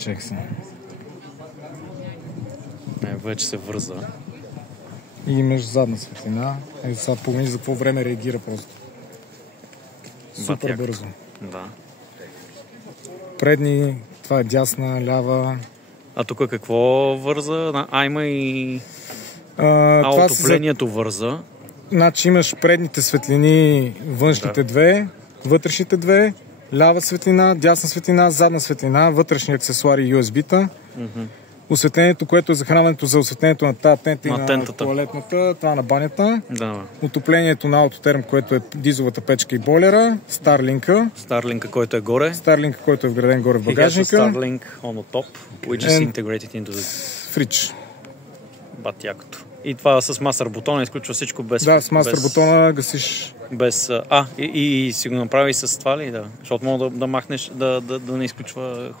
Чек се. Вече се върза. И имаш задна светлина. Сега погледни за какво време реагира просто. Супер бързо. Да. Предни, това е дясна, лява. А тук какво върза? Има и отоплението върза. Значи имаш предните светлини, външните две, вътрешните две, лява светлина, дясна светлина, задна светлина, вътрешни аксесуари и USB-та. Осветлението, което е захранването за осветлението на тази тента и на туалетната, това на банята. Да. Отоплението на Autotherm, което е дизелата печка и бойлера. Starlink, който е горе. Starlink, който е вграден горе в багажника. Starlink on the top, which is integrated into the fridge. Бат якото. И това с мастер бутона изключва всичко без... Да, с мастер бутона гасиш... Без... И си го направи с това ли? Да. Защото мога да махнеш, да не изключва хладилник.